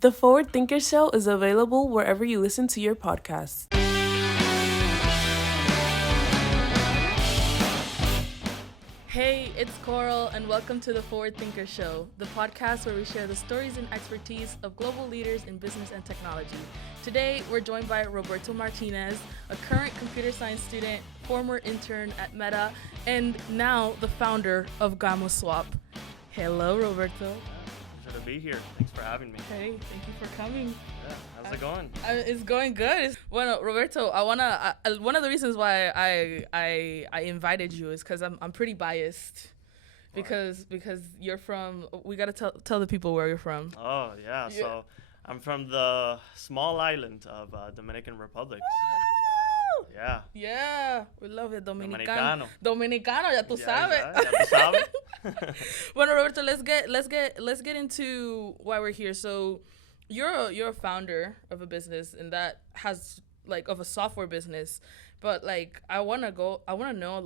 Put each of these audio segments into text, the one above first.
The Forward Thinker Show is available wherever you listen to your podcasts. Hey, it's Coral, and welcome to the Forward Thinker Show, the podcast where we share the stories and expertise of global leaders in business and technology. Today, we're joined by Roberto Martinez, a current computer science student, former intern at Meta, and now the founder of GammaSwap. Hello, Roberto. To be here. Thanks for having me. Hey, thank you for coming. Yeah, how's it going? It's going good. Well, Roberto, one of the reasons why I invited you is because I'm pretty biased, because you're from. We gotta tell the people where you're from. Oh yeah, so I'm from the small island of Dominican Republic. So, yeah. Yeah, we love it, Dominicano. Dominicano, ya tú sabes. Ya tú sabes. Bueno, Roberto, let's get into why we're here. So, you're a founder of a business, and that has of a software business, but I wanna know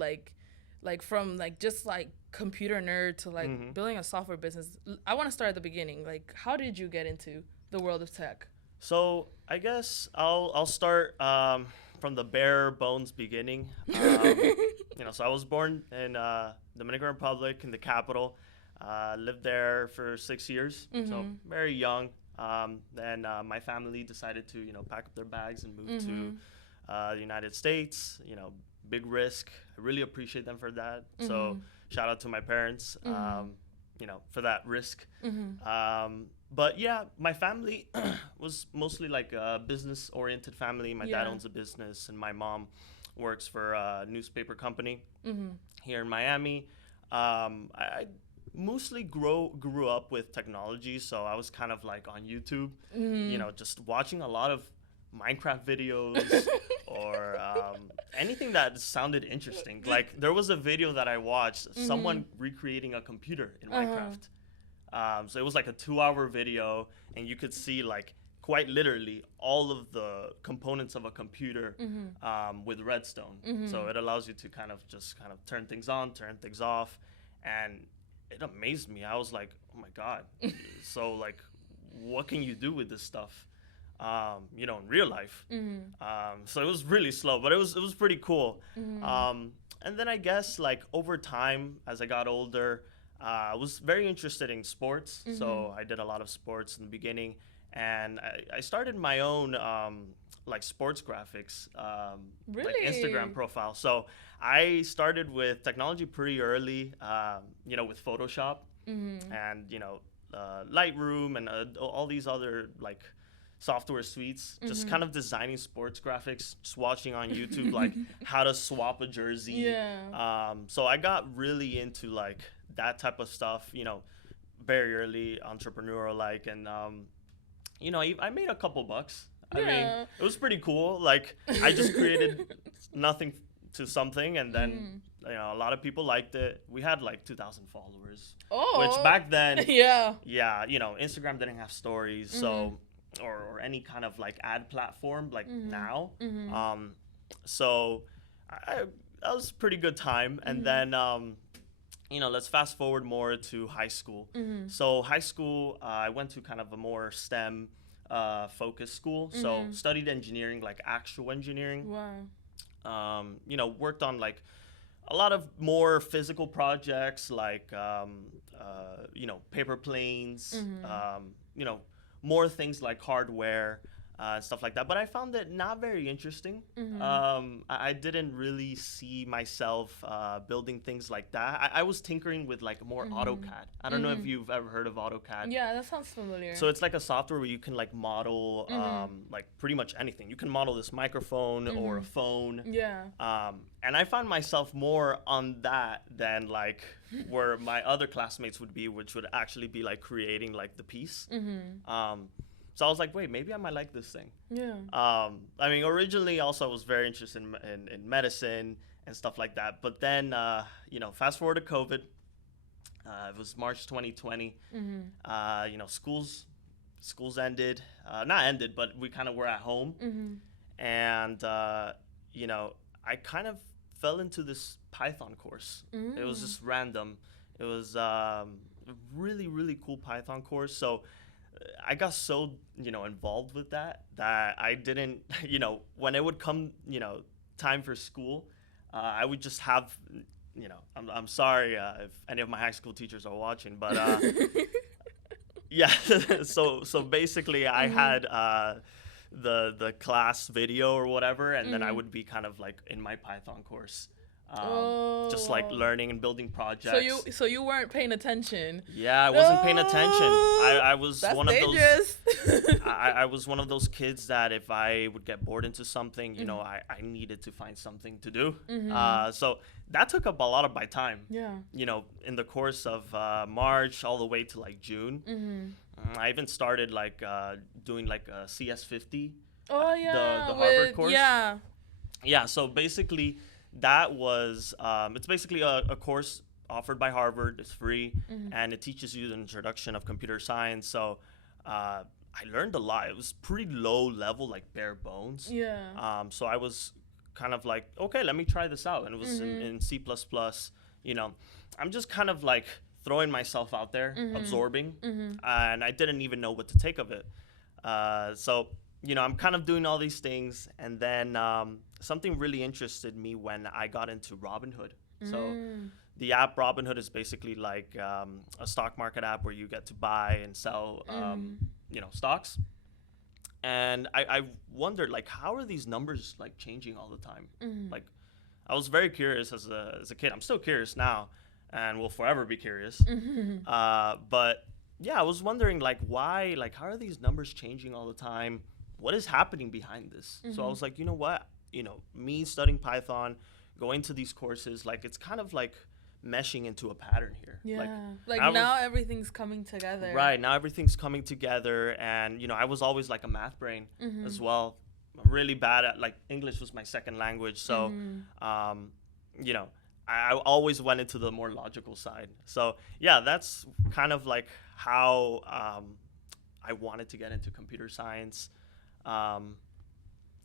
from just computer nerd to building a software business. I want to start at the beginning. How did you get into the world of tech? So I guess I'll start from the bare bones beginning. So I was born in Dominican Republic, in the capital. Lived there for 6 years, so very young. Then my family decided to pack up their bags and move to the United States. Big risk. I really appreciate them for that. So shout out to my parents. For that risk. But yeah, my family was mostly a business-oriented family. My dad owns a business, and my mom works for a newspaper company here in Miami. I mostly grew up with technology, so I was kind of on YouTube, just watching a lot of Minecraft videos or anything that sounded interesting. There was a video that I watched, someone recreating a computer in Minecraft. So it was a 2-hour video, and you could see quite literally all of the components of a computer with redstone. So it allows you to kind of turn things on, turn things off, and it amazed me. I was like, oh my God. So what can you do with this stuff? In real life. So it was really slow, but it was pretty cool. And then I guess over time, as I got older, I was very interested in sports. So I did a lot of sports in the beginning, and I started my own sports graphics Instagram profile. So I started with technology pretty early, with Photoshop and Lightroom and all these other software suites, just kind of designing sports graphics, just watching on YouTube how to swap a jersey. So I got really into that type of stuff, very early, entrepreneurial and I made a couple bucks. I mean, it was pretty cool. I just created nothing to something, and then a lot of people liked it. We had 2,000 followers, which back then Instagram didn't have stories, so or any kind of ad platform now. So that was a pretty good time. And then let's fast forward more to high school. So high school, I went to kind of a more STEM focused school. So studied engineering, actual engineering. Wow. Worked on a lot of more physical projects, paper planes, more things like hardware and stuff like that. But I found it not very interesting. I didn't really see myself building things like that. I was tinkering with more AutoCAD. I don't know if you've ever heard of AutoCAD. Yeah, that sounds familiar. So it's a software where you can model pretty much anything. You can model this microphone or a phone. Yeah. And I found myself more on that than where my other classmates would be, which would actually be creating the piece. So I was like, wait, maybe I might like this thing. Yeah. I mean, originally also I was very interested in medicine and stuff like that. But then, fast forward to COVID. It was March 2020. Schools ended. Not ended, but we kind of were at home. And, I kind of fell into this Python course. It was just random. It was a really, really cool Python course. So I got so, involved with that I didn't, when it would come, time for school, I would just have, I'm sorry if any of my high school teachers are watching, but yeah. So basically, I had the class video or whatever, and then I would be kind of like in my Python course, just like learning and building projects. So you weren't paying attention. Yeah, I wasn't paying attention. I was That's one dangerous. of those. I was one of those kids that if I would get bored into something, I needed to find something to do. So that took up a lot of my time. Yeah. In the course of March all the way to like June. I even started like doing like a CS50. Oh yeah. The Harvard course. Yeah. Yeah. So basically, that was it's basically a course offered by Harvard. It's free, and it teaches you the introduction of computer science. So I learned a lot. It was pretty low level, like bare bones. Yeah. So I was kind of like, okay, let me try this out, and it was in C++. I'm just kind of like throwing myself out there, absorbing, and I didn't even know what to take of it. So I'm kind of doing all these things, and then something really interested me when I got into Robinhood. So the app Robinhood is basically like a stock market app where you get to buy and sell, stocks. And I wondered, like, how are these numbers like changing all the time? Like, I was very curious as a kid. I'm still curious now, and will forever be curious. But yeah, I was wondering, like, why, like, how are these numbers changing all the time? What is happening behind this? So I was like, you know what? Me studying Python, going to these courses, like, it's kind of like meshing into a pattern here. Yeah. Like now everything's coming together. Right. Now everything's coming together. And, I was always like a math brain as well. I'm really bad at, like, English was my second language. So, I always went into the more logical side. So, yeah, that's kind of like how I wanted to get into computer science. And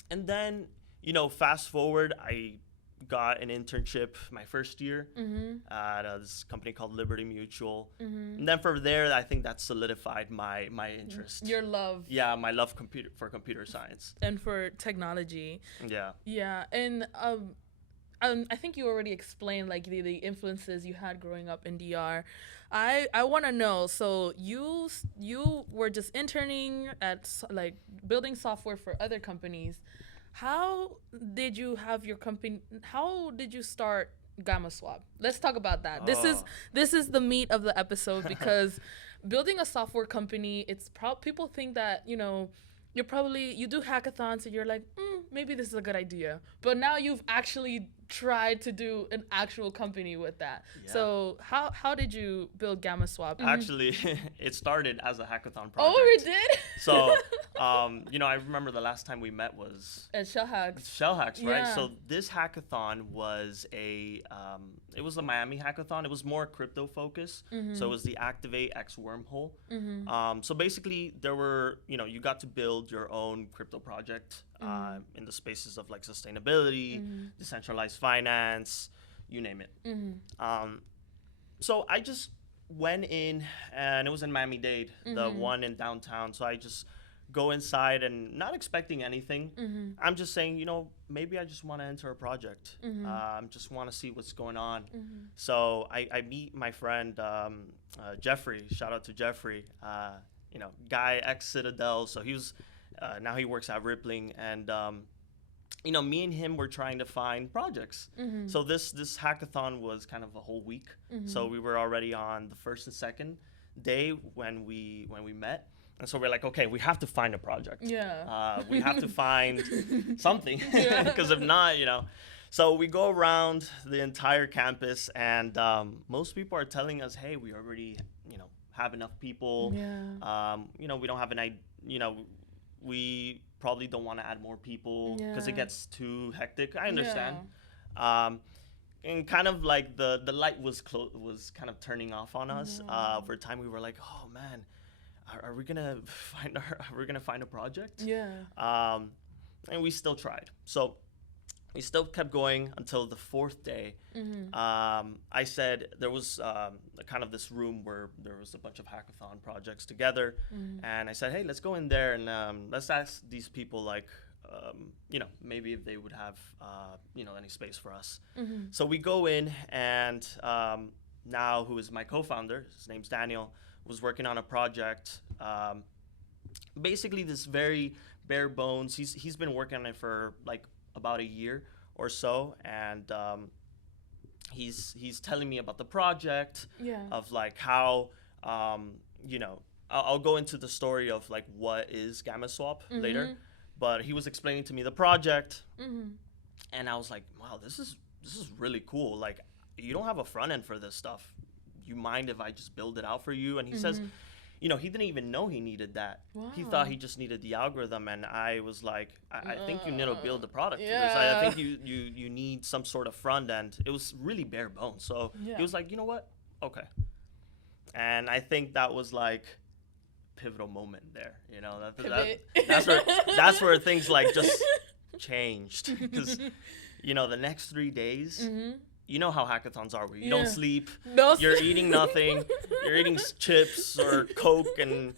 then, fast forward, I got an internship my first year at this company called Liberty Mutual. And then from there, I think that solidified my interest. Your love. Yeah, my love for computer science. And for technology. Yeah. Yeah, and I think you already explained like the influences you had growing up in DR. I want to know, so you were just interning at like building software for other companies. How did you have your company? How did you start GammaSwap? Let's talk about that. This is the meat of the episode because building a software company, it's people think that you do hackathons and you're like, maybe this is a good idea. But now you've actually tried to do an actual company with that. Yeah. So how did you build GammaSwap? Actually, it started as a hackathon project. Oh, it did? So, I remember the last time we met was at Shell Hacks. Shell Hacks, right? Yeah. So this hackathon was it was a Miami hackathon. It was more crypto focused. So it was the Activate X Wormhole. So basically there were, you got to build your own crypto project in the spaces of like sustainability, decentralized finance, you name it. So I just went in, and it was in Miami-Dade, the one in downtown. So I just go inside and not expecting anything. I'm just saying, maybe I just want to enter a project. Just want to see what's going on. So I meet my friend Jeffrey. Shout out to Jeffrey. Guy ex-Citadel. So he was now he works at Rippling, and me and him were trying to find projects. So this hackathon was kind of a whole week. So we were already on the first and second day when we met. And so we're like, okay, we have to find a project. Yeah. We have to find something, because if not, So we go around the entire campus, and most people are telling us, hey, we already, have enough people. Yeah. We don't have we probably don't want to add more people because it gets too hectic. I understand. And kind of like the light was kind of turning off on us. For a time we were like, oh man, are we gonna find a project? Yeah. And we still tried. So we still kept going until the fourth day. I said there was kind of this room where there was a bunch of hackathon projects together, and I said, hey, let's go in there and let's ask these people, like, maybe if they would have any space for us. So we go in, and now who is my co-founder, his name's Daniel, was working on a project, basically this very bare bones. He's been working on it for like about a year or so, and he's telling me about the project, of like how I'll go into the story of like what is GammaSwap later, but he was explaining to me the project, and I was like, wow, this is really cool. Like, you don't have a front end for this stuff. You mind if I just build it out for you? And he says, he didn't even know he needed that. Wow. He thought he just needed the algorithm, and I was like, I think you need to build the product for this. I think you need some sort of front end. It was really bare bones. So he was like, you know what? Okay. And I think that was like pivotal moment there. That's where things like just changed, because the next 3 days. You know how hackathons are, where you don't sleep, you're eating nothing, you're eating chips or Coke, and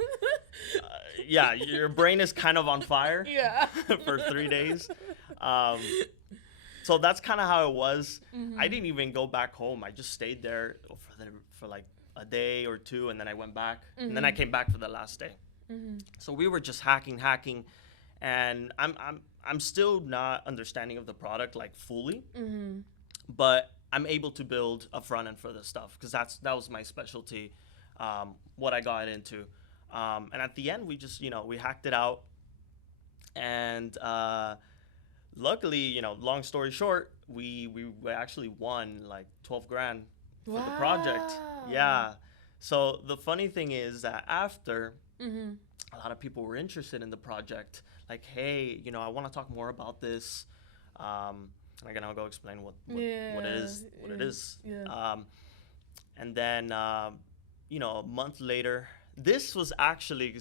your brain is kind of on fire for 3 days. So that's kind of how it was. I didn't even go back home. I just stayed there for like a day or two, and then I went back, and then I came back for the last day. So we were just hacking, and I'm still not understanding of the product like fully, but I'm able to build a front end for this stuff, because that was my specialty, what I got into. And at the end, we just, we hacked it out. And luckily, long story short, we actually won like 12 grand for the project. Yeah. So the funny thing is that after, a lot of people were interested in the project. Like, hey, I want to talk more about this. And I'll go explain what it is. Yeah. And then, a month later, this was actually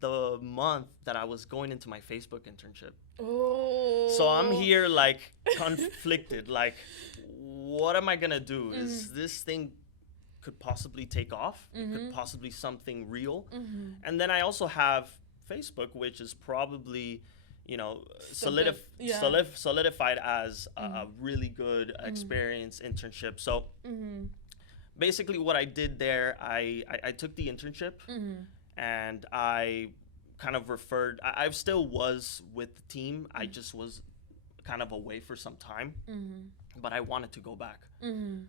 the month that I was going into my Facebook internship. Oh. So I'm here like conflicted, like, what am I gonna do? Is this thing could possibly take off? It could possibly something real. And then I also have Facebook, which is probably solidified as a really good experience internship. So basically what I did there, I took the internship, and I kind of referred, I still was with the team. I just was kind of away for some time, but I wanted to go back.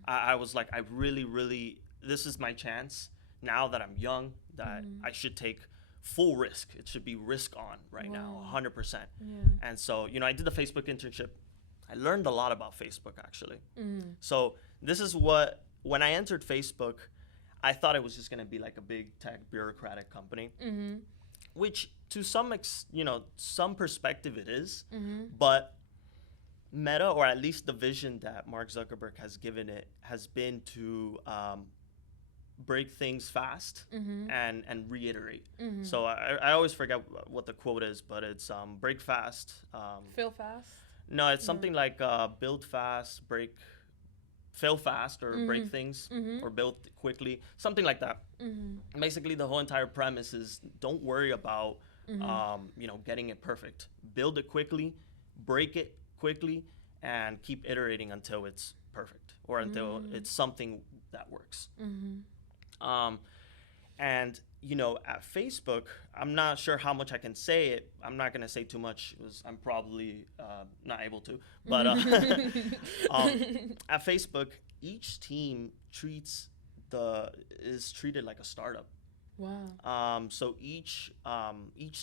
I was like, I really, this is my chance now that I'm young, that I should take full risk. It should be risk on right now, 100%. Yeah. And so, I did the Facebook internship. I learned a lot about Facebook, actually. So this is when I entered Facebook, I thought it was just going to be like a big tech bureaucratic company, which to some perspective it is, but Meta, or at least the vision that Mark Zuckerberg has given it, has been to break things fast and reiterate. So I always forget what the quote is, but it's break fast. Fail fast? No, it's something like build fast, fail fast, or break things, or build quickly, something like that. Basically, the whole entire premise is don't worry about getting it perfect. Build it quickly, break it quickly, and keep iterating until it's perfect, or until it's something that works. And at Facebook, I'm not sure how much I can say it. I'm not going to say too much, because I'm probably not able to. But at Facebook, each team is treated like a startup. Wow. So each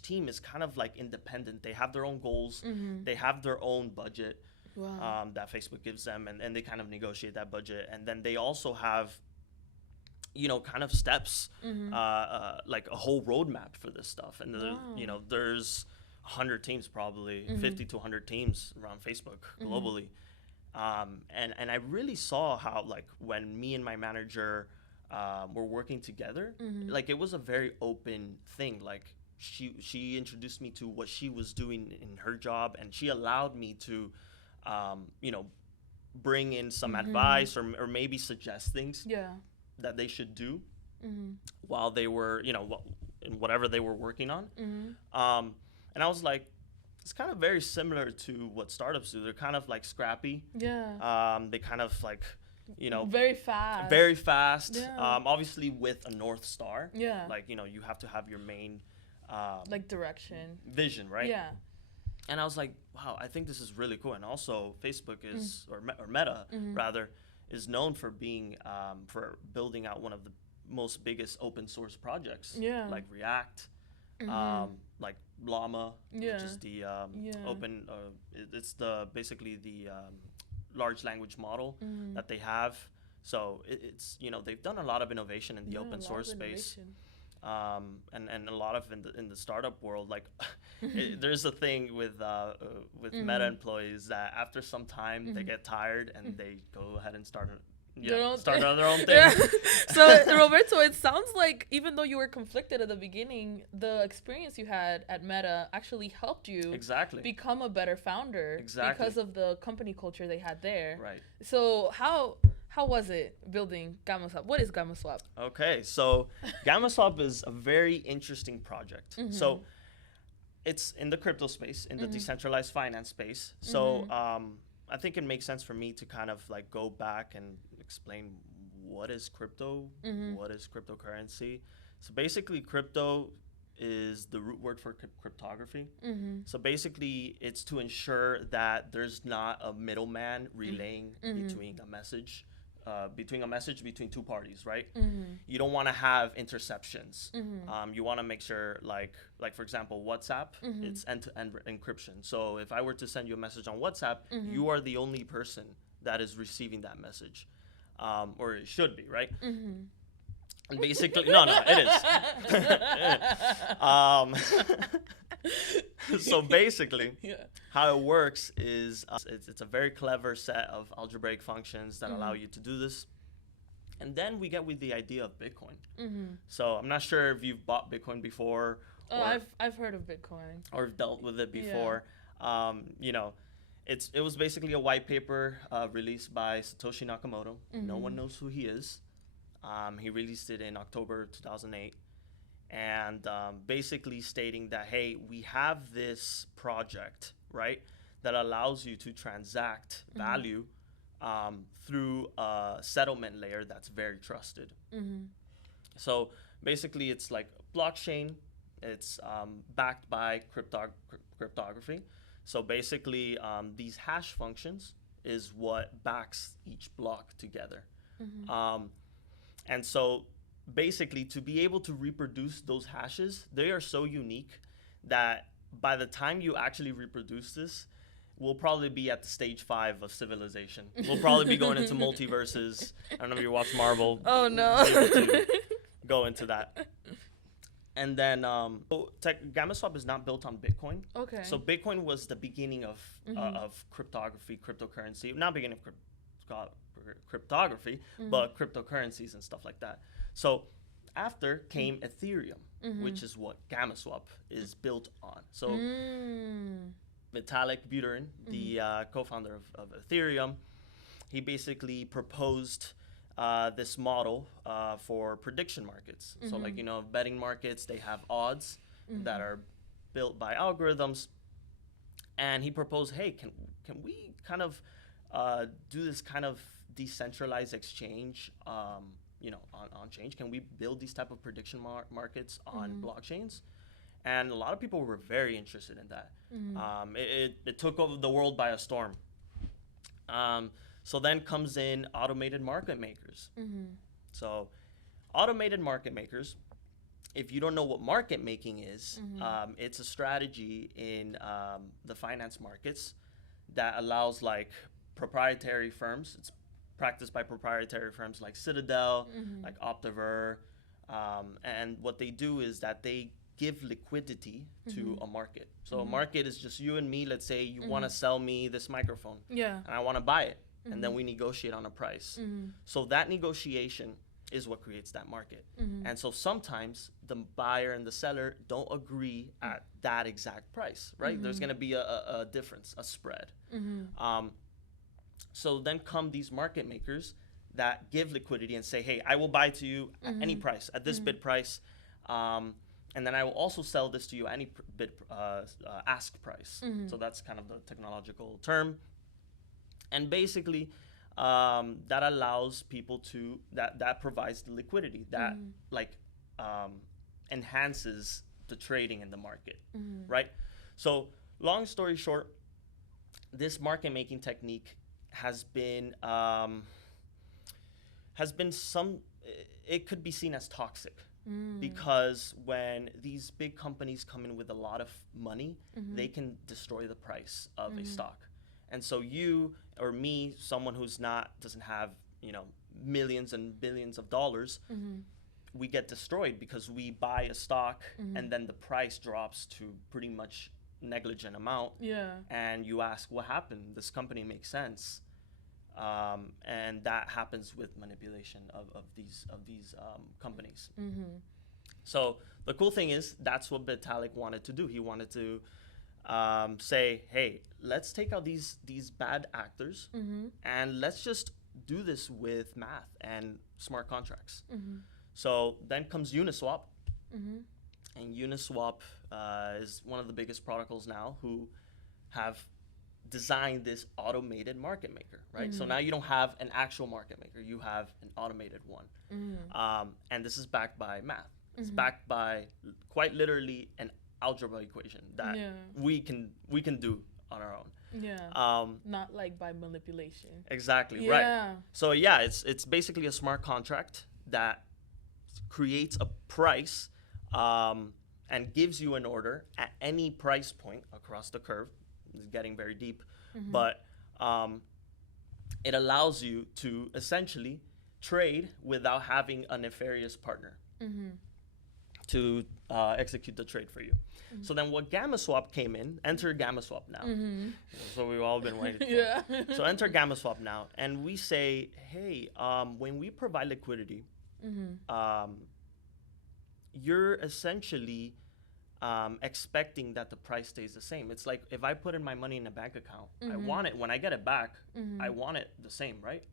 team is kind of like independent. They have their own goals. They have their own budget. Wow. That Facebook gives them, and they kind of negotiate that budget. And then they also have kind of steps, like a whole roadmap for this stuff. And there's 100 teams, probably 50 to 100 teams around Facebook globally. And I really saw how, like, when me and my manager were working together, like, it was a very open thing. Like, she introduced me to what she was doing in her job, and she allowed me to you know, bring in some advice or maybe suggest things that they should do while they were, you know, in whatever they were working on. And I was like, it's kind of very similar to what startups do. They're kind of like scrappy. They kind of like, you know, very fast. Obviously with a North Star. Like, you know, you have to have your main like direction, vision, right? And I was like, wow, I think this is really cool. And also Facebook is, or Meta rather, is known for being, for building out one of the most biggest open source projects, like React, like Llama, which is the open, it's the basically the large language model that they have. So it's, you know, they've done a lot of innovation in the open source space. And a lot of in the startup world, like there's a thing with Meta employees that after some time they get tired and they go ahead and start their own thing. So Roberto, it sounds like even though you were conflicted at the beginning, the experience you had at Meta actually helped you become a better founder because of the company culture they had there. So how was it building GammaSwap? What is GammaSwap? Okay, so GammaSwap is a very interesting project. So it's in the crypto space, in the decentralized finance space. So I think it makes sense for me to kind of like go back and explain what is crypto, what is cryptocurrency. So basically crypto is the root word for cryptography. So basically it's to ensure that there's not a middleman relaying between a message between two parties, right? You don't want to have interceptions. You want to make sure, like for example, WhatsApp, it's end-to-end encryption. So if I were to send you a message on WhatsApp, you are the only person that is receiving that message, or it should be, right? And basically, no, it is. So basically, how it works is it's a very clever set of algebraic functions that allow you to do this. And then we get with the idea of Bitcoin. So I'm not sure if you've bought Bitcoin before. I've heard of Bitcoin. Or dealt with it before. You know, it was basically a white paper released by Satoshi Nakamoto. No one knows who he is. He released it in October 2008. And basically stating that, hey, we have this project, right, that allows you to transact value through a settlement layer that's very trusted. So basically it's like blockchain. It's backed by cryptography. So basically these hash functions is what backs each block together. And so basically to be able to reproduce those hashes, they are so unique that by the time you actually reproduce this, we'll probably be at the stage 5 of civilization. We'll probably be going into multiverses. I don't know if you watch Marvel. Oh no. Go into that. And then GammaSwap is not built on Bitcoin. Okay. So Bitcoin was the beginning of cryptography, cryptocurrency. Not beginning of cryptography, but cryptocurrencies and stuff like that. So after came Ethereum, which is what GammaSwap is built on. So Vitalik Buterin, the co-founder of Ethereum, he basically proposed this model for prediction markets. So like, you know, betting markets, they have odds that are built by algorithms. And he proposed, hey, can we kind of do this kind of decentralized exchange, you know, on change? Can we build these type of prediction markets on blockchains? And a lot of people were very interested in that. It took over the world by a storm. So then comes in automated market makers. So automated market makers, if you don't know what market making is, it's a strategy in the finance markets that allows like proprietary firms. It's practiced by proprietary firms like Citadel, like Optiver. And what they do is that they give liquidity to a market. So a market is just you and me. Let's say you want to sell me this microphone. And I want to buy it. And then we negotiate on a price. So that negotiation is what creates that market. And so sometimes the buyer and the seller don't agree at that exact price, right? There's going to be a difference, a spread. So then come these market makers that give liquidity and say, hey, I will buy to you at any price, at this bid price. And then I will also sell this to you at any bid ask price. So that's kind of the technological term. And basically, that allows people to, that provides the liquidity that enhances the trading in the market, right? So long story short, this market making technique has been it could be seen as toxic. Because when these big companies come in with a lot of money, they can destroy the price of a stock. And so you or me, someone who's doesn't have, millions and billions of dollars, we get destroyed because we buy a stock and then the price drops to pretty much negligent amount. And you ask, what happened? This company makes sense. And that happens with manipulation of these companies. So the cool thing is that's what Vitalik wanted to do. He wanted to say, hey, let's take out these bad actors and let's just do this with math and smart contracts. So then comes Uniswap. And Uniswap is one of the biggest protocols now who have designed this automated market maker, right? So now you don't have an actual market maker, you have an automated one. And this is backed by math. It's backed by quite literally an algebra equation that we can do on our own. Not like by manipulation. Exactly, right. So it's basically a smart contract that creates a price and gives you an order at any price point across the curve. It's getting very deep, but it allows you to essentially trade without having a nefarious partner to execute the trade for you. So then what GammaSwap came in, enter GammaSwap now. So we've all been waiting for. So enter GammaSwap now, and we say, hey, when we provide liquidity, you're essentially expecting that the price stays the same. It's like if I put in my money in a bank account, I want it, when I get it back, I want it the same, right?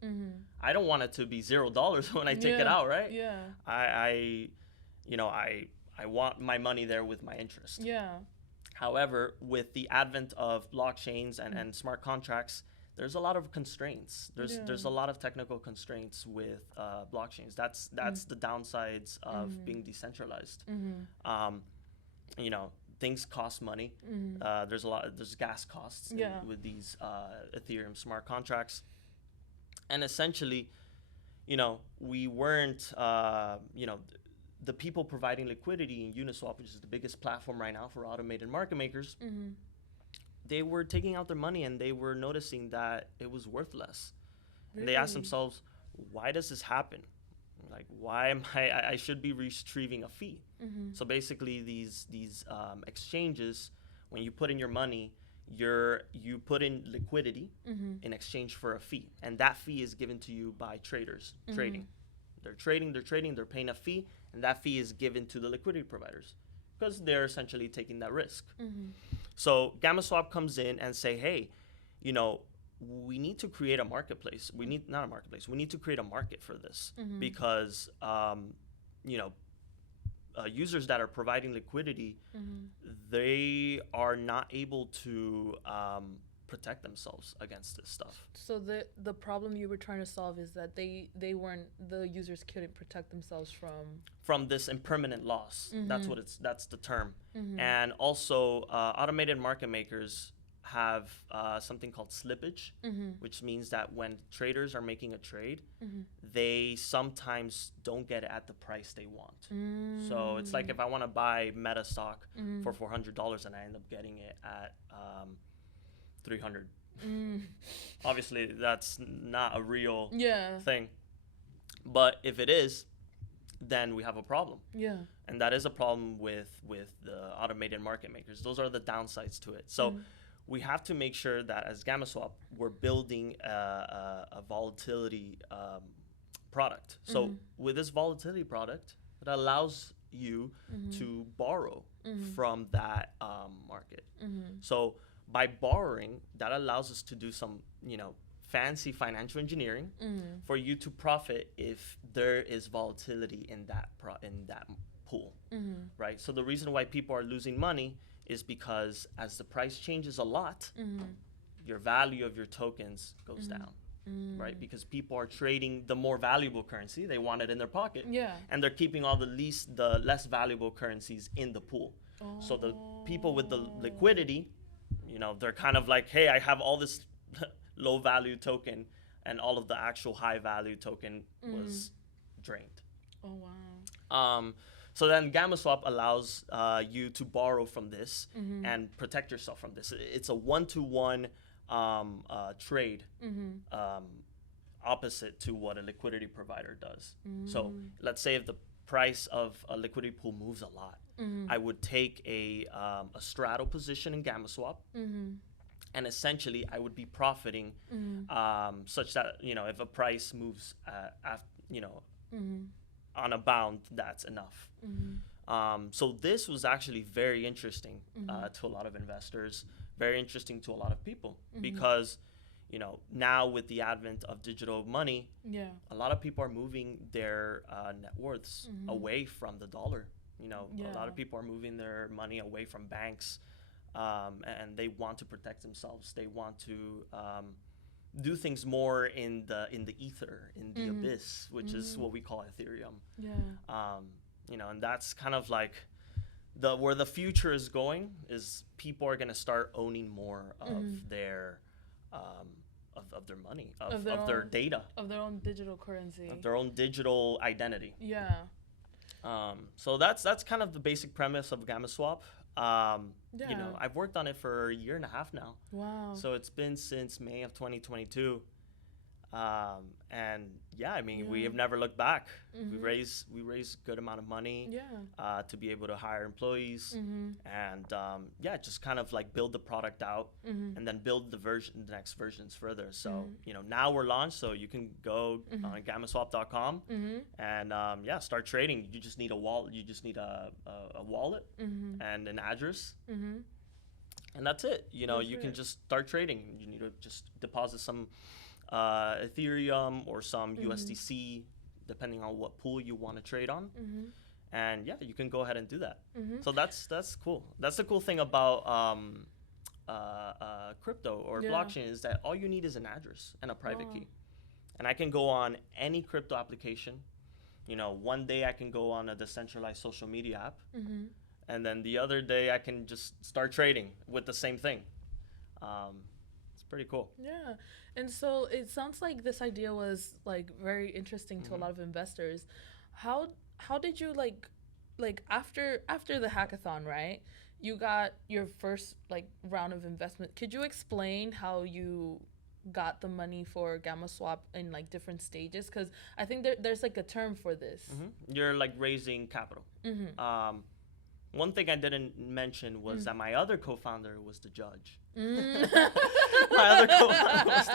I don't want it to be $0 when I take it out, right? I want my money there with my interest. However, with the advent of blockchains and smart contracts, there's a lot of constraints. There's a lot of technical constraints with blockchains. That's the downsides of being decentralized. Things cost money. There's gas costs with these Ethereum smart contracts. And essentially, we weren't, the people providing liquidity in Uniswap, which is the biggest platform right now for automated market makers, they were taking out their money and they were noticing that it was worth less. Really? And they asked themselves, why does this happen? Like, why am I should be retrieving a fee. So basically these exchanges, when you put in your money, you put in liquidity in exchange for a fee. And that fee is given to you by traders trading. They're trading, they're paying a fee, and that fee is given to the liquidity providers because they're essentially taking that risk. So GammaSwap comes in and say, hey, we need to create a marketplace. We need to create a market for this because, users that are providing liquidity, they are not able to protect themselves against this stuff. So the problem you were trying to solve is that the users couldn't protect themselves from this impermanent loss. That's the term. And also automated market makers have something called slippage, which means that when traders are making a trade, they sometimes don't get it at the price they want. So it's like if I want to buy Meta stock for $400 and I end up getting it at $300. Obviously, that's not a real thing. But if it is, then we have a problem. And that is a problem with the automated market makers. Those are the downsides to it. So we have to make sure that as GammaSwap, we're building a volatility product. So with this volatility product, it allows you to borrow from that market. So by borrowing, that allows us to do some, fancy financial engineering for you to profit if there is volatility in that pool, right? So the reason why people are losing money is because as the price changes a lot, your value of your tokens goes down, right? Because people are trading the more valuable currency, they want it in their pocket, and they're keeping all the less valuable currencies in the pool. So the people with the liquidity, they're kind of like, hey, I have all this low value token, and all of the actual high value token was drained. Oh wow. So then GammaSwap allows you to borrow from this and protect yourself from this. It's a one-to-one trade, opposite to what a liquidity provider does. So let's say if the price of a liquidity pool moves a lot, I would take a straddle position in GammaSwap, and essentially I would be profiting such that if a price moves on a bound, that's enough. So this was actually very interesting to a lot of investors, very interesting to a lot of people, because now with the advent of digital money, a lot of people are moving their net worths away from the dollar. A lot of people are moving their money away from banks, and they want to protect themselves. They want to do things more in the ether, in the abyss, which is what we call Ethereum. And that's kind of like where the future is going. Is people are going to start owning more of their of their money, of their data, of their own digital currency, of their own digital identity. Yeah. So that's kind of the basic premise of GammaSwap. I've worked on it for a year and a half now. Wow. So it's been since May of 2022. And we have never looked back. We raised good amount of money to be able to hire employees, and just kind of like build the product out, and then build the next versions further. So now we're launched, so you can go on gammaswap.com and start trading. You just need a wallet. You just need a wallet and an address. And that's it. You can just start trading. You need to just deposit some Ethereum or some USDC, depending on what pool you want to trade on. And you can go ahead and do that. So that's cool. That's the cool thing about crypto or blockchain, is that all you need is an address and a private key. And I can go on any crypto application. One day I can go on a decentralized social media app, and then the other day I can just start trading with the same thing. It's pretty cool. Yeah. And so it sounds like this idea was like very interesting to a lot of investors. How did you like after the hackathon, right? You got your first round of investment. Could you explain how you got the money for GammaSwap in different stages? Because I think there's a term for this. You're raising capital. One thing I didn't mention was that my other co-founder was the judge. My other co-founder was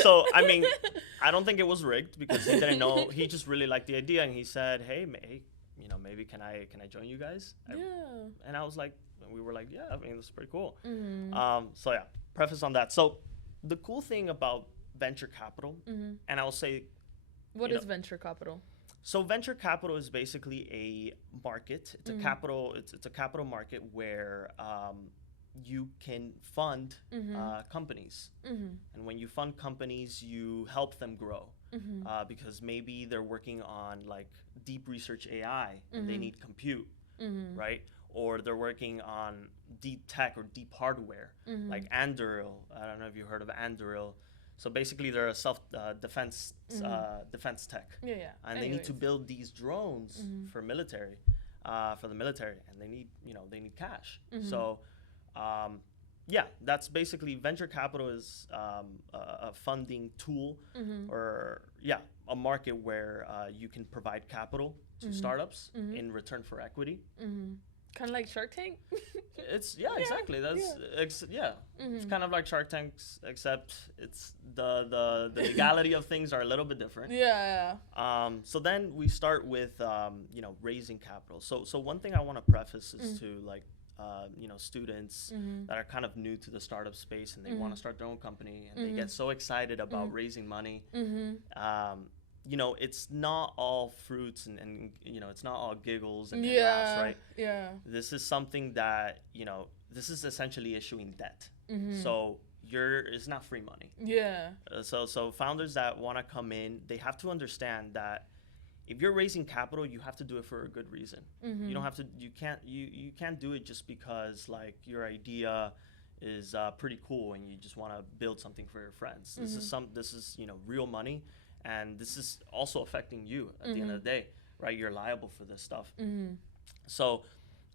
So, I don't think it was rigged, because he didn't know. He just really liked the idea, and he said, hey, maybe can I join you guys? And I was like, we were like, yeah, this is pretty cool. Preface on that. So the cool thing about venture capital, and I'll say, what is venture capital? So venture capital is basically a market. It's a capital. It's a capital market where you can fund companies, and when you fund companies, you help them grow, because maybe they're working on deep research AI and they need compute, right? Or they're working on deep tech or deep hardware, like Anduril. I don't know if you heard of Anduril. So basically, they're a self-defense defense tech, and they need to build these drones for the military, and they need cash. So, that's basically venture capital is a funding tool, or a market where you can provide capital to startups in return for equity. Kind of like Shark Tank. It's exactly. That's It's kind of like Shark Tanks, except it's the legality of things are a little bit different. Yeah. So then we start with raising capital. So one thing I want to preface is to like students that are kind of new to the startup space and they want to start their own company and they get so excited about raising money. It's not all fruits and it's not all giggles and laughs, right? Yeah. This is something that, this is essentially issuing debt. So it's not free money. Yeah. So founders that want to come in, they have to understand that if you're raising capital, you have to do it for a good reason. You don't have to, you can't do it just because like your idea is pretty cool and you just want to build something for your friends. This is real money. And this is also affecting you at the end of the day, right? You're liable for this stuff. So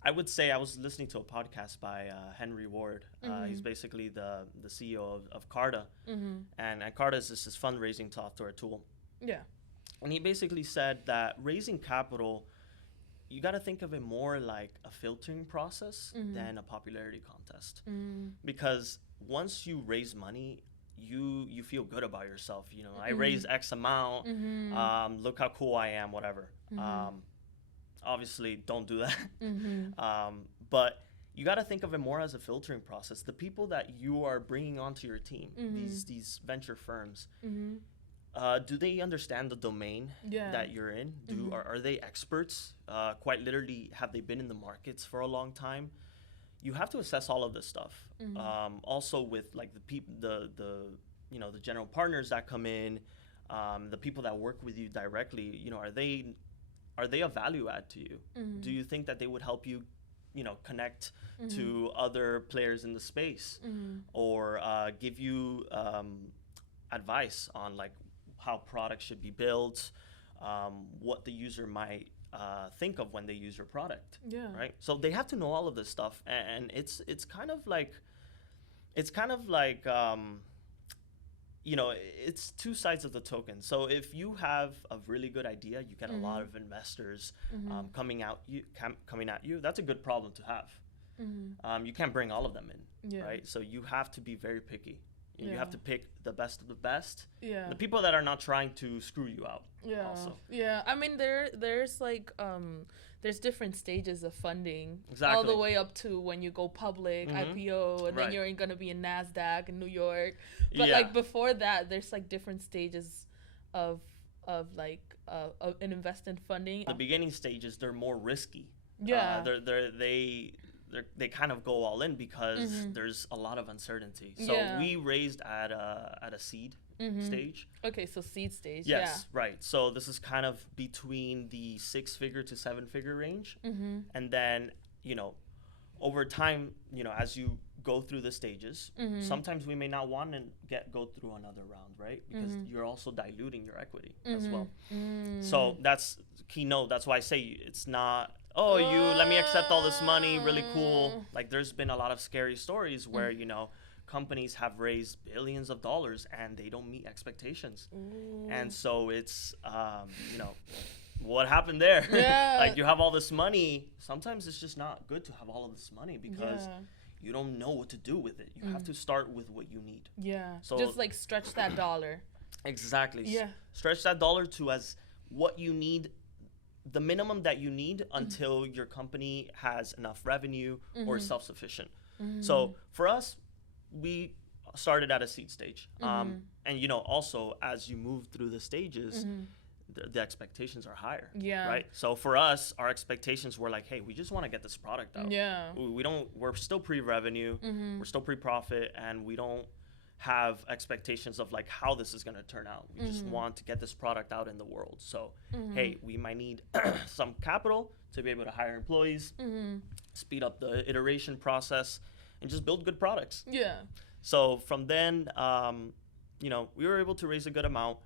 I would say I was listening to a podcast by Henry Ward. He's basically the CEO of Carta. And Carta is this fundraising software tool. Yeah. And he basically said that raising capital, you got to think of it more like a filtering process than a popularity contest. Because once you raise money, you feel good about yourself. I raised X amount. Look how cool I am, whatever. Obviously, don't do that. But you got to think of it more as a filtering process. The people that you are bringing onto your team, these venture firms, do they understand the domain that you're in? Are they experts? Quite literally, have they been in the markets for a long time? You have to assess all of this stuff. Also with like the general partners that come in, the people that work with you directly, are they a value add to you? Do you think that they would help you, connect to other players in the space or give you advice on like how products should be built, what the user might think of when they use your product, right? So they have to know all of this stuff, and it's kind of like it's two sides of the token. So if you have a really good idea, you get a lot of investors coming at you. That's a good problem to have. You can't bring all of them in, right? So you have to be very picky. You have to pick the best of the best. The people that are not trying to screw you out. Also. I mean, there's like there's different stages of funding. Exactly. All the way up to when you go public, IPO, and then you're gonna be in NASDAQ in New York. But like before that, there's like different stages of like an investment funding. The beginning stages, they're more risky. They kind of go all in because there's a lot of uncertainty. So we raised at a seed stage. Okay, so seed stage. Yes, right. So this is kind of between the 6-figure to 7-figure range. And then, over time, as you go through the stages, sometimes we may not want to go through another round, right? Because you're also diluting your equity as well. So that's keynote. That's why I say it's not, let me accept all this money, really cool. Like there's been a lot of scary stories where, companies have raised billions of dollars and they don't meet expectations. And so it's, what happened there? Like you have all this money. Sometimes it's just not good to have all of this money because you don't know what to do with it. You have to start with what you need. So just like stretch that dollar. Exactly. Stretch that dollar to as what you need, the minimum that you need until your company has enough revenue or is self-sufficient. So for us, we started at a seed stage. And also as you move through the stages, the expectations are higher, right? So for us, our expectations were like, hey, we just want to get this product out. We're still pre-revenue, we're still pre-profit, and we don't have expectations of like how this is going to turn out. We just want to get this product out in the world. So, hey, we might need some capital to be able to hire employees, speed up the iteration process, and just build good products. So from then, we were able to raise a good amount,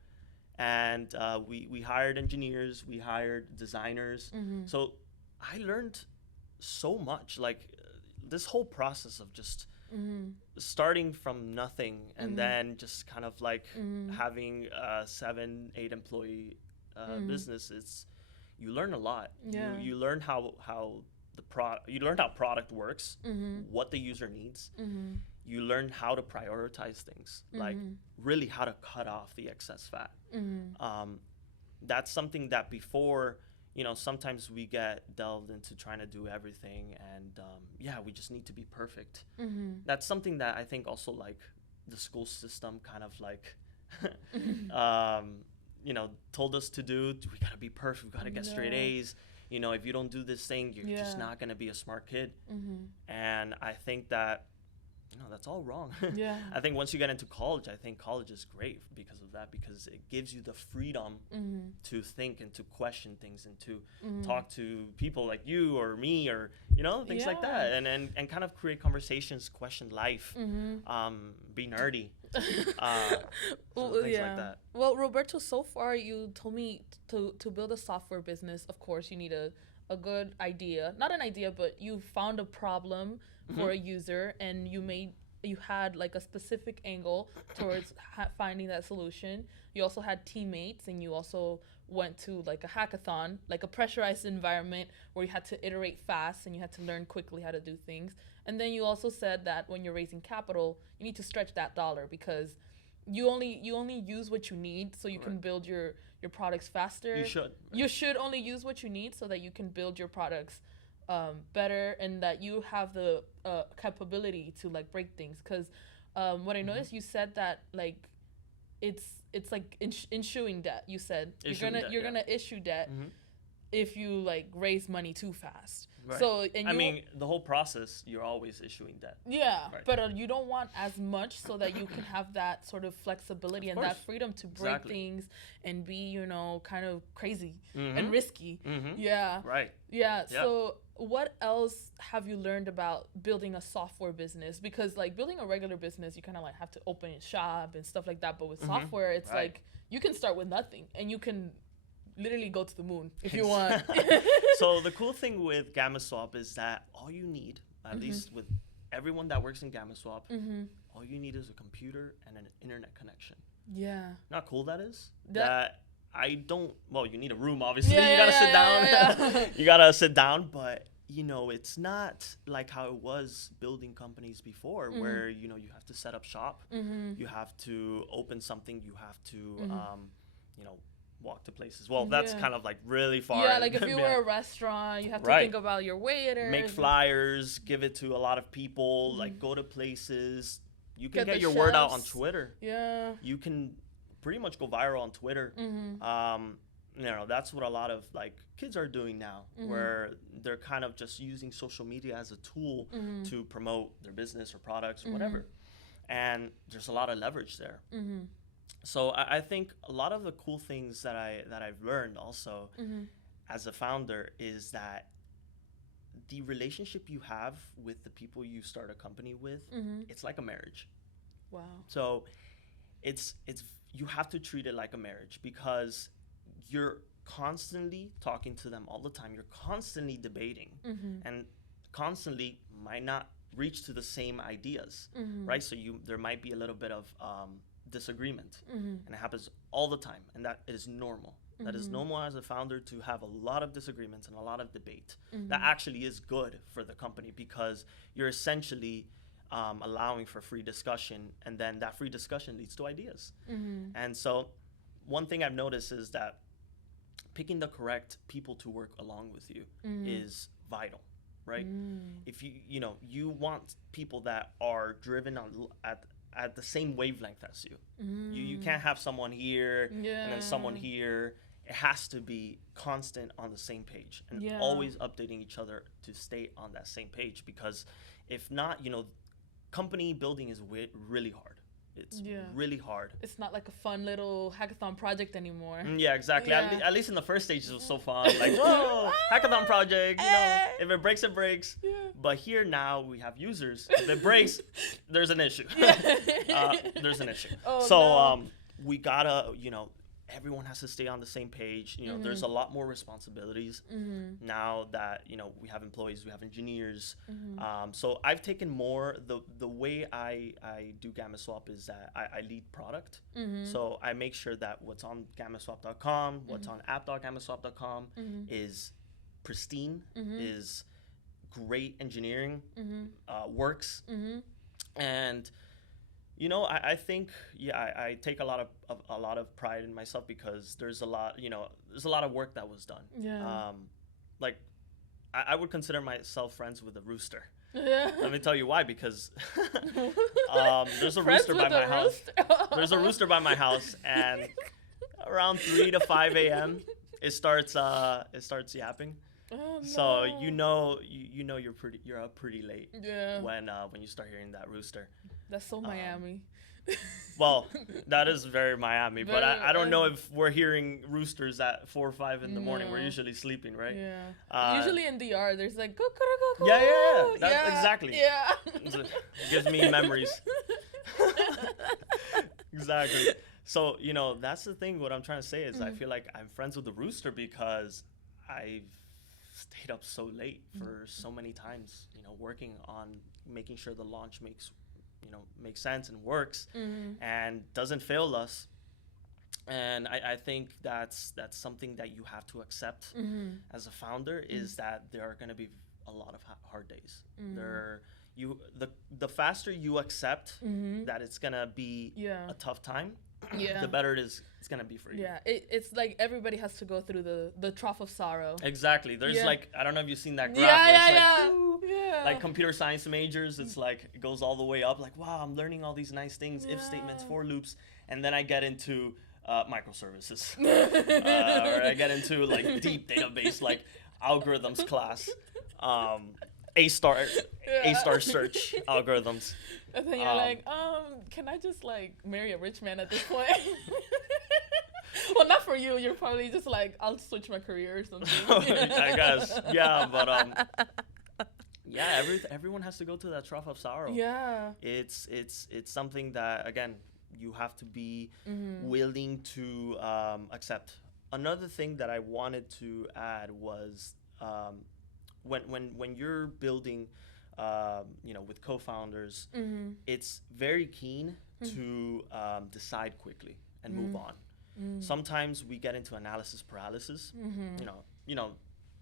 and we hired engineers, we hired designers. So I learned so much, like this whole process of just starting from nothing and then just kind of like having a 7-8 employee business. You learn a lot. You learn how you learn how product works, what the user needs. You learn how to prioritize things, like really how to cut off the excess fat. That's something that before, sometimes we get delved into trying to do everything, and we just need to be perfect. That's something that I think also like the school system kind of like told us to do. We gotta be perfect, we gotta get straight A's. If you don't do this thing, you're just not gonna be a smart kid. And I think that that's all wrong. I think once you get into college, I think college is great because of that, because it gives you the freedom to think and to question things and to talk to people like you or me or things like that, and kind of create conversations, question life, be nerdy, things like that. Well, Roberto, so far you told me to build a software business, of course you need a good idea, not an idea, but you found a problem for a user, and you had like a specific angle towards finding that solution. You also had teammates, and you also went to like a hackathon, like a pressurized environment where you had to iterate fast and you had to learn quickly how to do things. And then you also said that when you're raising capital, you need to stretch that dollar, because you only use what you need, so you can build your products faster. You should only use what you need so that you can build your products better, and that you have the capability to like break things. Because what I noticed, you said that like it's like issuing debt. You said you're gonna issue debt if you like raise money too fast. Right. So the whole process, you're always issuing debt. Yeah, right. But you don't want as much, so that you can have that sort of flexibility and that freedom to break things and be, kind of crazy and risky. Yeah. Right. Yeah. So what else have you learned about building a software business? Because like building a regular business, you kind of like have to open a shop and stuff like that. But with software, it's like you can start with nothing and you can literally go to the moon if you want. So the cool thing with GammaSwap is that all you need, at least with everyone that works in GammaSwap, all you need is a computer and an internet connection. Yeah. Not cool that is? You need a room, obviously. You gotta sit down. You gotta sit down, but it's not like how it was building companies before, where you have to set up shop, you have to open something, you have to walk to places. Well, that's kind of like really far. Yeah, like if you were a restaurant, you have to think about your waiters. Make flyers, give it to a lot of people, like go to places. You can get your word out on Twitter. Yeah. You can pretty much go viral on Twitter. That's what a lot of like kids are doing now, where they're kind of just using social media as a tool to promote their business or products or whatever. And there's a lot of leverage there. So I think a lot of the cool things that I've learned also as a founder is that the relationship you have with the people you start a company with, it's like a marriage. Wow. So it's you have to treat it like a marriage, because you're constantly talking to them all the time. You're constantly debating and constantly might not reach to the same ideas, right? So there might be a little bit of disagreement, and it happens all the time, and that is normal. That is normal as a founder to have a lot of disagreements and a lot of debate. That actually is good for the company, because you're essentially allowing for free discussion, and then that free discussion leads to ideas. And so one thing I've noticed is that picking the correct people to work along with you is vital, right? If you want people that are driven at the same wavelength as you. You can't have someone here and then someone here. It has to be constant on the same page, and always updating each other to stay on that same page, because if not, company building is really hard. It's really hard. It's not like a fun little hackathon project anymore. Yeah, exactly. At least in the first stages, it was so fun. Like, whoa, hackathon project. If it breaks, it breaks. Yeah. But here now we have users. If it breaks, there's an issue. There's an issue. We gotta, everyone has to stay on the same page. There's a lot more responsibilities now that we have employees, we have engineers. So I've taken more the way I do GammaSwap is that I lead product. So I make sure that what's on GammaSwap.com, what's on app.gammaswap.com is pristine, is great engineering works. Mm-hmm. And you know, I think, yeah, I take a lot of pride in myself, because there's a lot, you know, there's a lot of work that was done. Yeah. Like I would consider myself friends with a rooster. Yeah. Let me tell you why, because there's a Friends rooster by with my a house. rooster? There's a rooster by my house, and around 3 to 5 a.m. it starts yapping. Oh, So no. you're up pretty late Yeah. when you start hearing that rooster. That's so Miami. Well, that is very Miami, but I don't know Very- if we're hearing roosters at 4 or 5 in the morning. We're No. usually sleeping, right? Yeah. Usually in DR, there's like Yeah. Exactly. Yeah. It gives me memories. Exactly. So, you know, that's the thing. What I'm trying to say is I feel like I'm friends with the rooster because I've stayed up so late for so many times, you know, working on making sure the launch makes sense and works and doesn't fail us. And I think that's something that you have to accept as a founder, is that there are going to be a lot of hard days. The faster you accept that it's going to be a tough time, the better it's going to be for you. Yeah, it's like everybody has to go through the trough of sorrow. Exactly. There's like, I don't know if you've seen that graph. Yeah. Like computer science majors, it's like, it goes all the way up. Like, wow, I'm learning all these nice things, if statements, for loops. And then I get into microservices. Or I get into like deep database, like algorithms class. A-star search algorithms. And then you're like, can I just like marry a rich man at this point? Well, not for you. You're probably just like, I'll switch my career or something. I guess. Yeah, but yeah, everyone has to go to that trough of sorrow. Yeah. It's something that, again, you have to be willing to accept. Another thing that I wanted to add was when you're building, you know, with co-founders, it's very keen to decide quickly and move on. Sometimes we get into analysis paralysis. You know,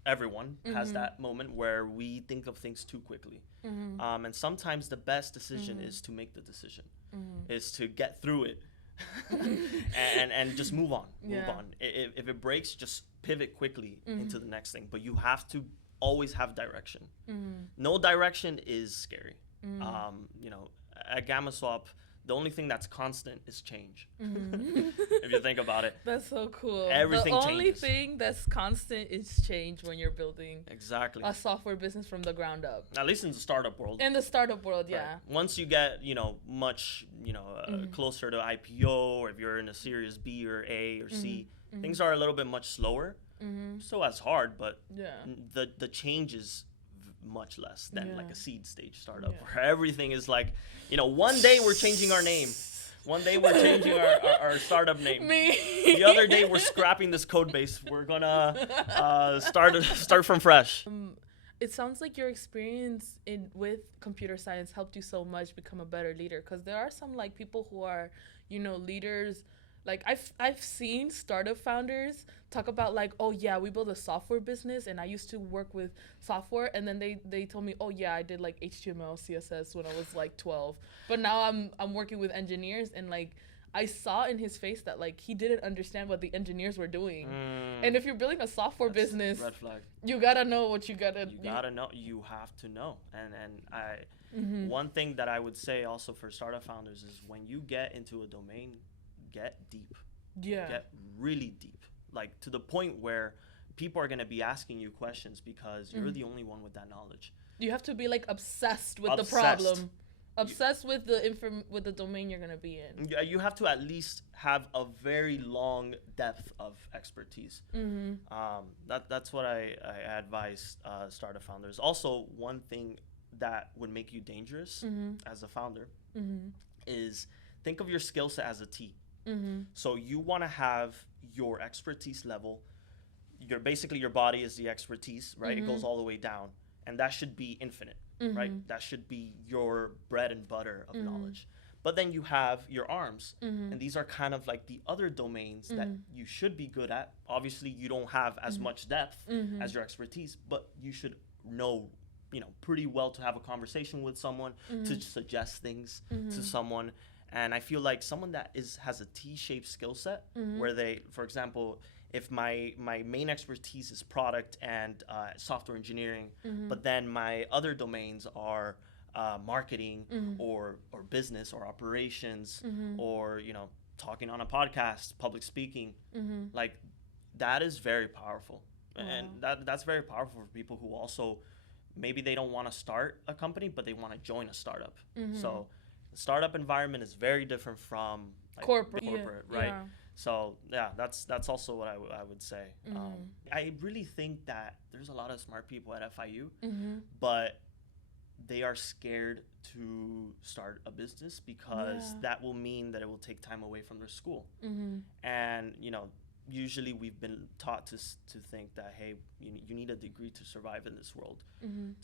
everyone has that moment where we think of things too quickly. And sometimes the best decision is to make the decision, is to get through it and just move on. If it breaks, just pivot quickly into the next thing. But you have to always have direction. No direction is scary. You know, at GammaSwap, the only thing that's constant is change. If you think about it. That's so cool. Everything the only changes. thing that's constant is change when you're building Exactly. a software business from the ground up. At least in the startup world. In the startup world, yeah. Right. Once you get, you know, much, you know, closer to IPO, or if you're in a Series B or A or C, things are a little bit much slower. Still as hard, but the change is much less than like a seed stage startup where everything is like, you know, one day we're changing our name. One day we're changing our startup name. The other day we're scrapping this code base. We're gonna start from fresh. It sounds like your experience with computer science helped you so much become a better leader, because there are some like people who are, you know, leaders. Like I've seen startup founders talk about like, oh yeah, we build a software business and I used to work with software, and then they told me, oh yeah, I did like HTML, CSS when I was like 12, but now I'm working with engineers, and like I saw in his face that like he didn't understand what the engineers were doing. And if you're building a software business, red flag. You gotta know what you gotta. You gotta know. You have to know. And one thing that I would say also for startup founders is, when you get into a domain, get deep. Get really deep, like to the point where people are going to be asking you questions because you're the only one with that knowledge. You have to be like obsessed with the problem, obsessed with the domain you're going to be in. You have to at least have a very long depth of expertise. That's what I advise startup founders. Also, one thing that would make you dangerous as a founder is, think of your skill set as a T. So you want to have your expertise level. Basically your body is the expertise, right? It goes all the way down, and that should be infinite, right? That should be your bread and butter of knowledge. But then you have your arms, and these are kind of like the other domains that you should be good at. Obviously, you don't have as much depth as your expertise, but you should know pretty well to have a conversation with someone, to suggest things to someone. And I feel like someone that has a T-shaped skill set, where they, for example, if my main expertise is product and software engineering, but then my other domains are marketing or business or operations, or talking on a podcast, public speaking, like that is very powerful. And that's very powerful for people who also maybe they don't want to start a company, but they want to join a startup. So the startup environment is very different from like corporate, right? Yeah. So that's also what I would say. I really think that there's a lot of smart people at FIU, but they are scared to start a business because that will mean that it will take time away from their school. And usually we've been taught to think that, hey, you need a degree to survive in this world.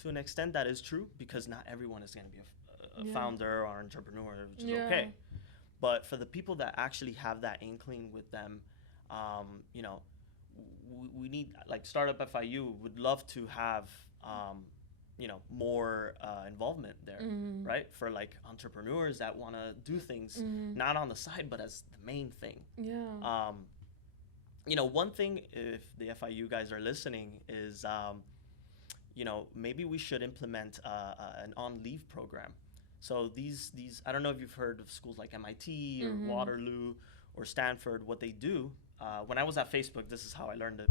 To an extent, that is true, because not everyone is going to be a founder or entrepreneur, which is okay. But for the people that actually have that inkling with them, we need, like Startup FIU would love to have, more involvement there, right? For like entrepreneurs that want to do things not on the side, but as the main thing. One thing, if the FIU guys are listening, is, maybe we should implement an on-leave program. So these I don't know if you've heard of schools like MIT or Waterloo or Stanford. What they do, when I was at Facebook, this is how I learned it.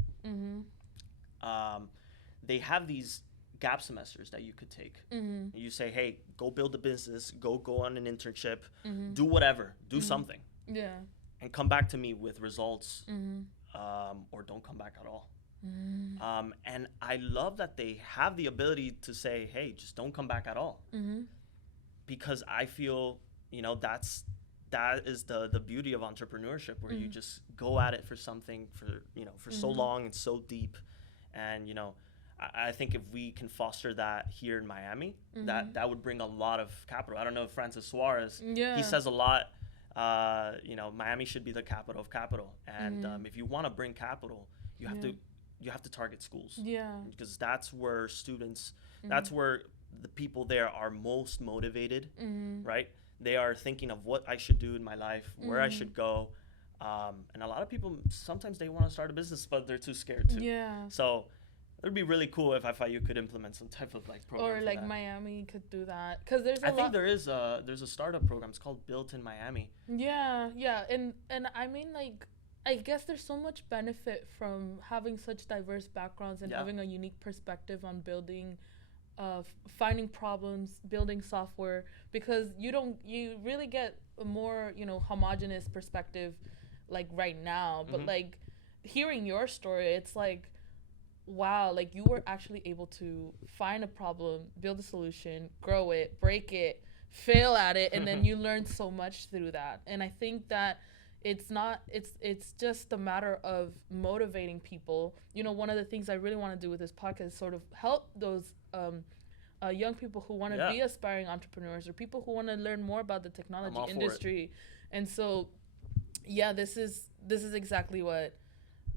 They have these gap semesters that you could take. You say, hey, go build a business, go on an internship, do whatever, do something. And come back to me with results, or don't come back at all. And I love that they have the ability to say, hey, just don't come back at all. Because I feel, that is the beauty of entrepreneurship, where you just go at it for something for so long and so deep. And, I think if we can foster that here in Miami, that would bring a lot of capital. I don't know if Francis Suarez, he says a lot, Miami should be the capital of capital. And if you want to bring capital, you have to target schools. Because that's where students, that's where the people there are most motivated, right? They are thinking of what I should do in my life, where I should go. And a lot of people, sometimes they want to start a business, but they're too scared to. So it would be really cool if FIU could implement some type of like program. Or like that. Miami could do that, because there's I think there's a startup program. It's called Built in Miami. And I mean, like, I guess there's so much benefit from having such diverse backgrounds and having a unique perspective on building, finding problems, building software, because you really get a more homogenous perspective, like right now. But like hearing your story, it's like, wow, like you were actually able to find a problem, build a solution, grow it, break it, fail at it, and then you learned so much through that. And I think that it's just a matter of motivating people. One of the things I really want to do with this podcast is sort of help those young people who want to be aspiring entrepreneurs, or people who want to learn more about the technology industry. And so this is exactly what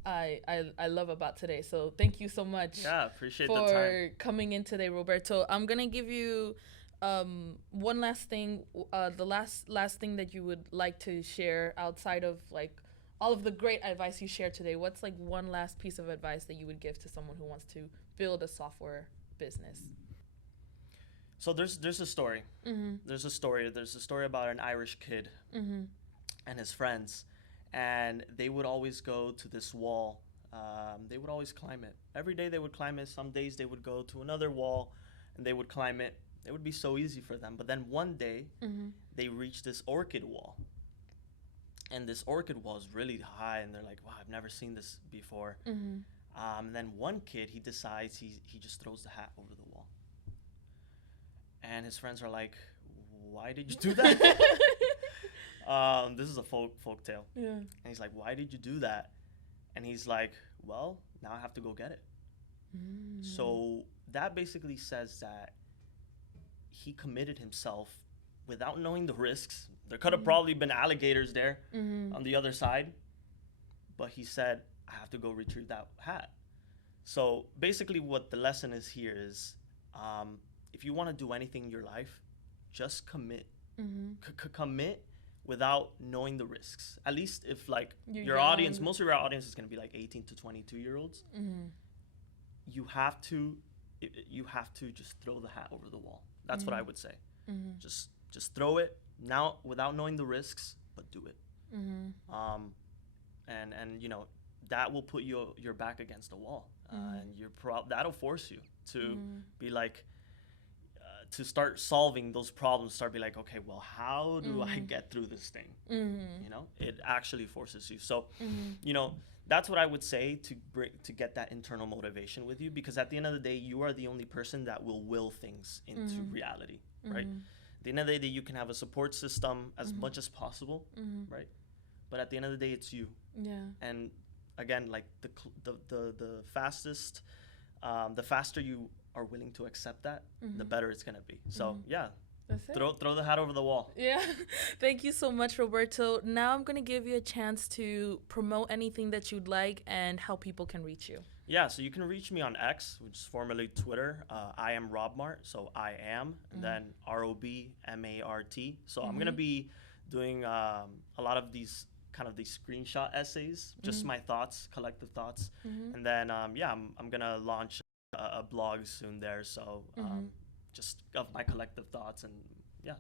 I love about today. So thank you so much. Appreciate the time. For coming in today, Roberto. I'm gonna give you one last thing. The last thing that you would like to share outside of like all of the great advice you shared today. What's like one last piece of advice that you would give to someone who wants to build a software business? So there's a story. There's a story about an Irish kid and his friends. And they would always go to this wall. They would always climb it. Every day they would climb it. Some days they would go to another wall and they would climb it. It would be so easy for them. But then one day they reached this orchid wall. And this orchid wall is really high. And they're like, wow, I've never seen this before. And then one kid, he decides he just throws the hat over the wall. And his friends are like, why did you do that? This is a folk tale. And he's like, why did you do that? And he's like, well, now I have to go get it. So that basically says that he committed himself without knowing the risks. There could have probably been alligators there on the other side. But he said, I have to go retrieve that hat. So basically what the lesson is here is, if you want to do anything in your life, just commit. Commit without knowing the risks. At least if like your audience, most of your audience is going to be like 18 to 22-year-olds. You have to just throw the hat over the wall. That's what I would say. Just throw it now without knowing the risks, but do it. And you know, that will put your back against the wall, and that'll force you to be like, to start solving those problems. Start be like, okay, well, how do I get through this thing? You know, it actually forces you. So, you know, that's what I would say to get that internal motivation with you, because at the end of the day, you are the only person that will will things into reality, right? At the end of the day, you can have a support system as much as possible, right? But at the end of the day, it's you. Yeah. And again, like the faster you are willing to accept that, the better it's gonna be. So yeah, throw the hat over the wall. Yeah. Thank you so much, Roberto. Now I'm gonna give you a chance to promote anything that you'd like and how people can reach you. Yeah, so you can reach me on X, which is formerly Twitter. I am Robmart, so I am, and then ROBMART. So I'm gonna be doing a lot of these screenshot essays, just my thoughts, collective thoughts, and then I'm gonna launch a blog soon there. So just of my collective thoughts and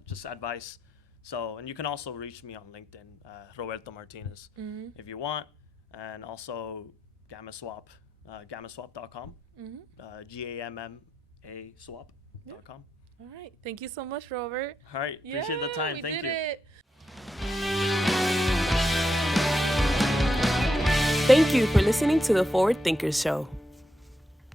just advice. So, and you can also reach me on LinkedIn, Roberto Martinez, if you want, and also GammaSwap, GammaSwap.com, GAMMA swap.com. All right. Thank you so much, Robert. All right. Appreciate the time. Thank you. Thank you for listening to the Forward Thinkers Show.